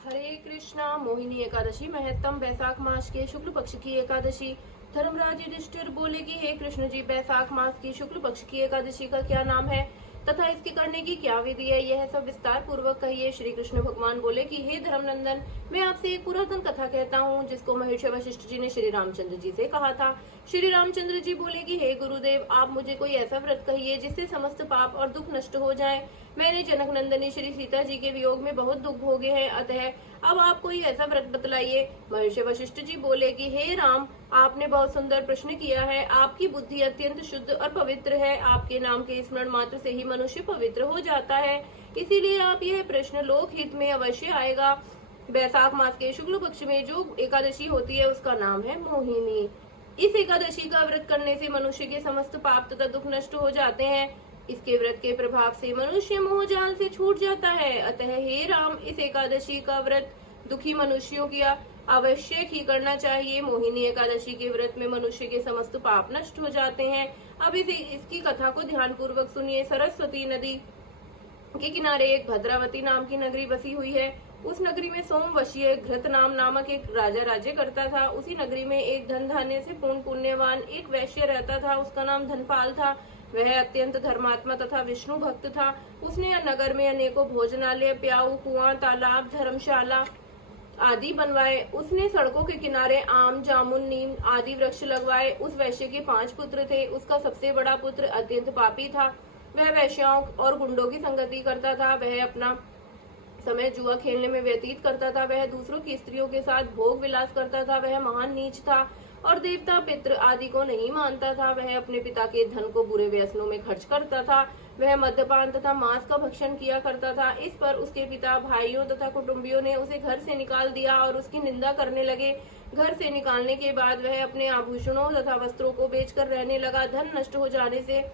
हरे कृष्णा। मोहिनी एकादशी महत्तम वैशाख मास के शुक्ल पक्ष की एकादशी। धर्मराज युधिष्ठिर बोले कि हे कृष्ण जी, वैशाख मास की शुक्ल पक्ष की एकादशी का क्या नाम है तथा इसके करने की क्या विधि है, यह सब विस्तार पूर्वक कहिए। श्री कृष्ण भगवान बोले कि हे धर्मनंदन, मैं आपसे एक पुरातन कथा कहता हूँ जिसको महर्षि वशिष्ठ जी ने श्री रामचंद्र जी से कहा था। श्री रामचंद्र जी बोले कि हे गुरुदेव, आप मुझे कोई ऐसा व्रत कहिए जिससे समस्त पाप और दुख नष्ट हो जाए। मैंने जनक नंदनी श्री सीता जी के वियोग में बहुत दुख भोगे हैं, अतः अब आप कोई ऐसा व्रत बतलाइए। महर्षि वशिष्ठ जी बोले कि हे राम, आपने बहुत सुंदर प्रश्न किया है। आपकी बुद्धि अत्यंत शुद्ध और पवित्र है। आपके नाम के स्मरण मात्र से ही मनुष्य पवित्र हो जाता है, इसीलिए आप यह प्रश्न लोक हित में अवश्य आएगा। वैशाख मास के शुक्ल पक्ष में जो एकादशी होती है उसका नाम है मोहिनी। इस एकादशी का व्रत करने से मनुष्य के समस्त पाप तथा दुख नष्ट हो जाते हैं। इसके व्रत के प्रभाव से मनुष्य मोह जाल से छूट जाता है। अतः हे राम, इस एकादशी का व्रत दुखी मनुष्यों की आवश्यक ही करना चाहिए। मोहिनी एकादशी के व्रत में मनुष्य के समस्त पाप नष्ट हो जाते हैं। अब इसकी कथा को ध्यान पूर्वक सुनिए। सरस्वती नदी के किनारे एक भद्रावती नाम की नगरी बसी हुई है। उस नगरी में सोमवशीय घृत नामक एक राजा राज्य करता था। उसी नगरी में एक धन धान्य से पूर्ण पुण्यवान एक वैश्य रहता था। उसका नाम धनपाल था। वह अत्यंत धर्मात्मा तथा विष्णु भक्त था। उसने नगर में अनेकों भोजनालय, प्याऊ, कुआं, तालाब, धर्मशाला आदि बनवाए। उसने सड़कों के किनारे आम, जामुन, नीम आदि वृक्ष लगवाए। उस वैश्य के 5 पुत्र थे। उसका सबसे बड़ा पुत्र अत्यंत पापी था। वह वैश्याओं और गुंडों की संगति करता था। वह अपना समय जुआ खेलने में व्यतीत करता था। वह दूसरों की स्त्रियों के साथ भोग विलास करता था। वह महान नीच था और देवता, पितृ आदि को नहीं मानता था। वह अपने पिता के धन को बुरे व्यसनों में खर्च करता था। वह मद्यपान तथा मांस का भक्षण किया करता था। इस पर उसके पिता, भाइयों तथा कुटुंबियों ने उसे घर से निकाल दिया और उसकी निंदा करने लगे। घर से निकालने के बाद वह अपने आभूषणों तथा वस्त्रों को बेचकर रहने लगा। धन नष्ट हो जाने से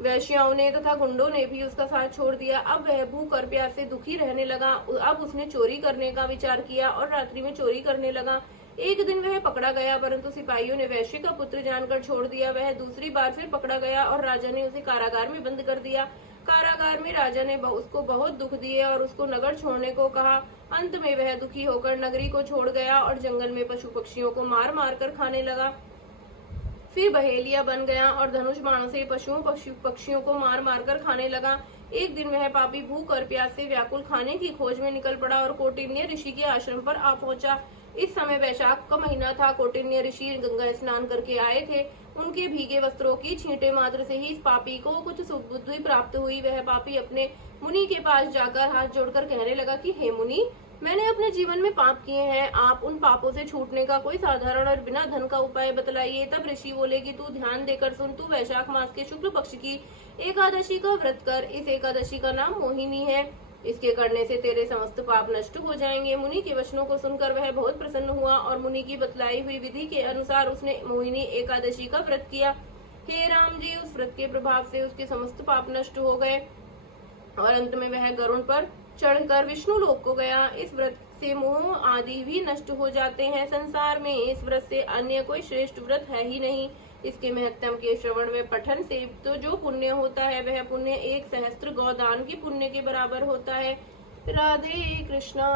वैश्याओं ने तथा गुंडों ने भी उसका साथ छोड़ दिया। अब वह भूख और प्यास से दुखी रहने लगा। अब उसने चोरी करने का विचार किया और रात्रि में चोरी करने लगा। एक दिन वह पकड़ा गया, परंतु सिपाहियों ने वैश्य का पुत्र जानकर छोड़ दिया। वह दूसरी बार फिर पकड़ा गया और राजा ने उसे कारागार में बंद कर दिया। कारागार में राजा ने उसको बहुत दुख दिए और उसको नगर छोड़ने को कहा। अंत में वह दुखी होकर नगरी को छोड़ गया और जंगल में पशु पक्षियों को मार मार कर खाने लगा। फिर बहेलिया बन गया और धनुष बाणों से पशुओं पक्षियों को मार मार कर खाने लगा। एक दिन वह पापी भूख और प्यास से व्याकुल खाने की खोज में निकल पड़ा और कौटिन्य ऋषि के आश्रम पर आ पहुंचा। इस समय वैशाख का महीना था। कौटिन्य ऋषि गंगा स्नान करके आए थे। उनके भीगे वस्त्रों की छींटे मात्र से ही इस पापी को कुछ सुबुद्धि प्राप्त हुई। वह पापी अपने मुनि के पास जाकर हाथ जोड़कर कहने लगा कि हे मुनि, मैंने अपने जीवन में पाप किए हैं। आप उन पापों से छूटने का कोई साधारण और बिना धन का उपाय बतलाइए। तब ऋषि बोले कि तू ध्यान देकर सुन। तू वैशाख मास के शुक्ल पक्ष की एकादशी का व्रत कर। इस एकादशी का नाम मोहिनी है। इसके करने से तेरे समस्त पाप नष्ट हो जाएंगे। मुनि के वचनों को सुनकर वह बहुत प्रसन्न हुआ और मुनि की बतलाई हुई विधि के अनुसार उसने मोहिनी एकादशी का व्रत किया। हे राम जी, उस व्रत के प्रभाव से उसके समस्त पाप नष्ट हो गए और अंत में वह गरुड़ पर चढ़कर विष्णु लोक को गया। इस व्रत से मोह आदि भी नष्ट हो जाते हैं। संसार में इस व्रत से अन्य कोई श्रेष्ठ व्रत है ही नहीं। इसके महत्तम के श्रवण व पठन से तो जो पुण्य होता है वह पुण्य 1 सहस्त्र गौदान के पुण्य के बराबर होता है। राधे कृष्णा।